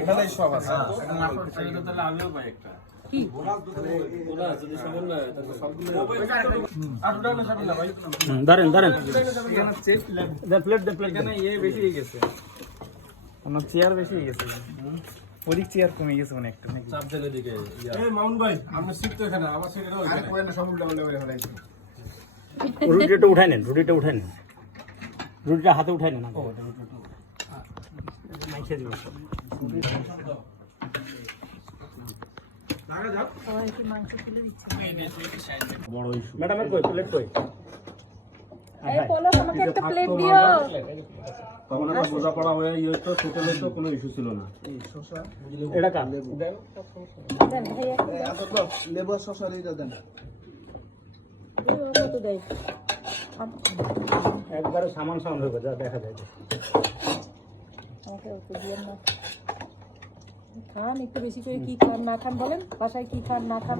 এখানেই সব আছে। তাহলে আমিও পাই একটা। দাঁড়েন দাঁড়েন আমার চেয়ার বেশি হয়ে গেছে, ওদিক চেয়ার কমে গেছে মানে একটু নাকি? রুটিটা উঠাই নেন, রুটিটা উঠাই নেন, রুটিটা হাতে উঠাই নেন। মাইখে দিবেন। ম্যাডামের কই প্লেট কই? এই পলাশ আমাকে একটা প্লেট দিও। তখন আমার বোঝাপড়া হয়ে তো ছোট তো কোনো ইস্যু ছিল না। এটা কার? দেন ভাইয়া লেবু আর শসা দিয়ে দেন। কত দেয়? একবারে সামান সামান হয়ে যা দেখা যায়। আমাকে অত দিয়েন না। খান একটু বেশি করে, কি খান না খান বলেন, বাসায় কি খান না খান।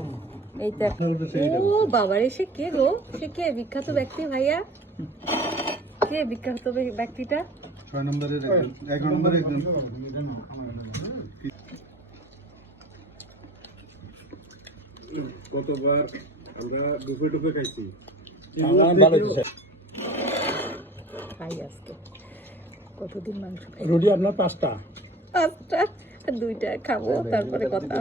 এই দেখ, ও বাবার এসে কে গো? সে কে বিখ্যাত ব্যক্তি ভাইয়া? কে বিখ্যাত ব্যক্তিটা? 6 নম্বরের 11 নম্বরের একজন। কতবার আমরা ডুবে ডুবে খাইছি। খাই আজকে কতদিন মাংস খাই? রুটি আপনার 5টা। 5টা, 2টা খাবো তারপরে কথা।